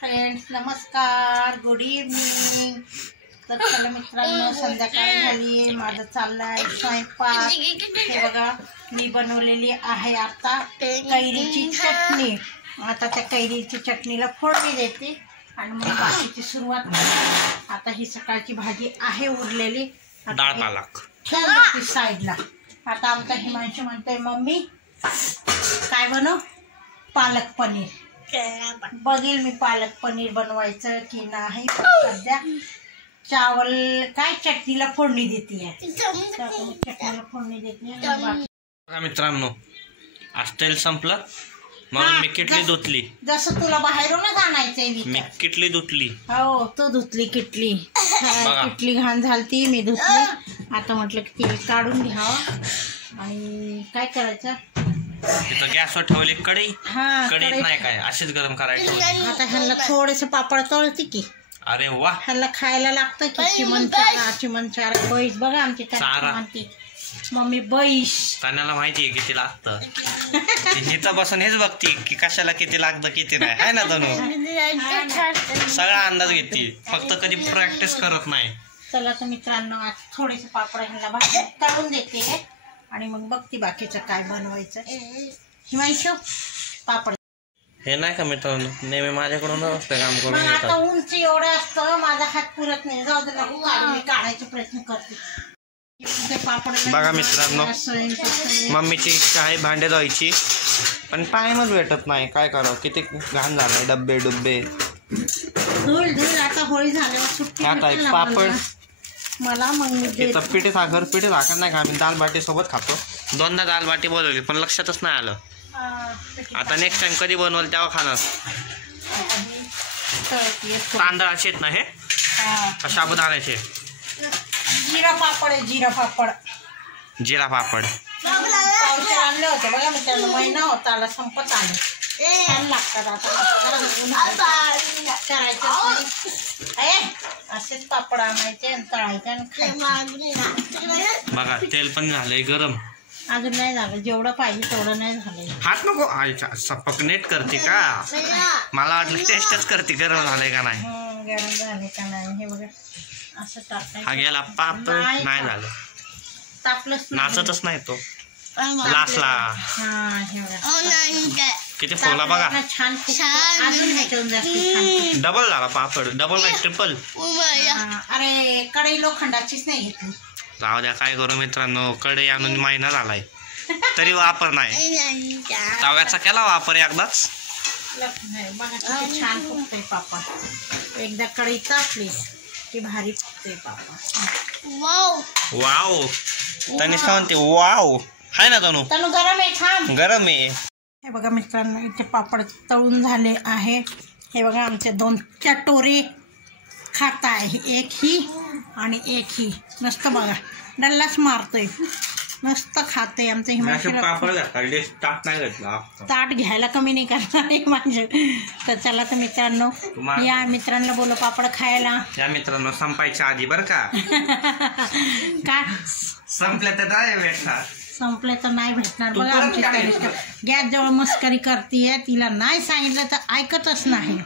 Friends नमस्कार, good evening. तर चला मित्रांनो, संध्याकाळ झाली आहे, माझं चाललाय स्वयंपाक. हे बघा, मी बनवलेली आहे आता कैरीची चटणी. आता त्या कैरीची चटणीला फोडणी देते आणि मग बाकीची सुरुवात करते. आता ही सकाळची भाजी आहे उरलेली, डाळ पालक ठेवली साईडला. आता आमचा हिमांशू म्हणतोय, मम्मी काय बनव? पालक पनीर. बघेल मी पालक पनीर बनवायचं की नाही. सध्या चावल काय चटणीला फोडणी देते, चटणीला फोडणी देते. मित्रांनो, आज तेल संपलं म्हणून मी किटली धुतली. जसं तुला बाहेरूनच आणायचंय मी किटली धुतली. हो, तू धुतली किटली. किटली घाण झालती, मी धुतली. आता म्हटलं की तेल काढून घ्यावं आणि काय करायचं. तिथं गॅसवर ठेवली कढई. कढईत नाही काय, अशीच गरम करायची. आता ह्यांना थोडेसे पापड तळते की. अरे वा, ह्याला खायला लागतं की. चिमणचार बैस बघा आमची म्हणते मम्मी बैस. तान्याला माहितीये किती लागतं. हिथं बसून हेच बघती की कशाला किती लागतं किती नाही, आहे ना तनू. सगळा अंदाज घेते, फक्त कधी प्रॅक्टिस करत नाही. चला तर मित्रांनो, आज थोडेसे पापड ह्याला भाजी तळून देते आणि मग बघते बाकीचं काय बनवायचं. हिमांशू पापड हे नाही का मित्रांनो, नेहमी माझ्याकडून असतं काम करून आता घेतात. उंची एवढं असतं, माझा हात पुरत नाही. जाऊ दे, मी काढायचा प्रयत्न करते. बघा मित्रांनो, मम्मीची इच्छा आहे भांडे धुवायची, पण टाइमच भेटत नाही. काय करावं, किती घाण झालंय. डब्बे धुल आता होळी झाल्यावर सुट्टी. आता एक पापड मला मग पिठे साखर नाही का, आम्ही दाल बाटी सोबत खातो. दोनदा दाल बाटी बनवली पण लक्षातच नाही आलं. आता नेक्स्ट टाइम कधी बनवलं तेव्हा खाणार. तांदळाचे आहेत ना हे, साबुदाण्याचे. जिरा पापड आहे, जिरा पापड. पावशे आणले होते बघा मित्रांनो, महिना होता आला, संपत आले. छान लागतात. आता असेच पापड आणायचे आणि तळायचे आणि खायचे. बघा तेल पण झालंय गरम. अजून नाही झालं, जेवढं पाहिजे तेवढं नाही झालंय. हात नको आयचा, सपक नेट करते का? मला वाटलं टेस्टच करते गरम झालंय का नाही. गरम झाले का नाही हे बघा, असं टाकायचं. हा गेला पापड नाही झालं, तापलंच नाचतच नाही तो लासला. हा हे बघा किती फोला बघा. छान डबल झाला पापड, डबल काय ट्रिपल. अरे कढई लोखंडाचीच नाही घेतली. जाऊ द्या, काय करू मित्रांनो, कढई आणून महिना झालाय तरी वापर नाही. तव्याचा केला वापर एकदाच. बघा छान फुगतंय पापड. एकदा कढई तापली की भारी फुगतंय पापड. वाव, तनिष्का म्हणते वाव. हाय ना तनू? गरम आहे, थांब. गरम आहे. हे बघा मित्रांनो, इथे पापड तळून झाले आहे. हे बघा आमचे 2 चटोरे खात आहे, एक ही आणि एक ही. नुसतं बघा डल्लाच मारतोय, नुसतं खाते आमचं हिमांशू. ताट घ्यायला कमी नाही करणार हिमांशू. तर चला तर मित्रांनो, या मित्रांना बोलू पापड खायला. या मित्रांनो, संपायच्या आधी बरं का. काय संपल्या तर नाही भेटणार, संपले तर नाही भेटणार. बघा आमची गॅस जवळ मस्करी करते, तिला नाही सांगितलं तर ऐकतच नाही.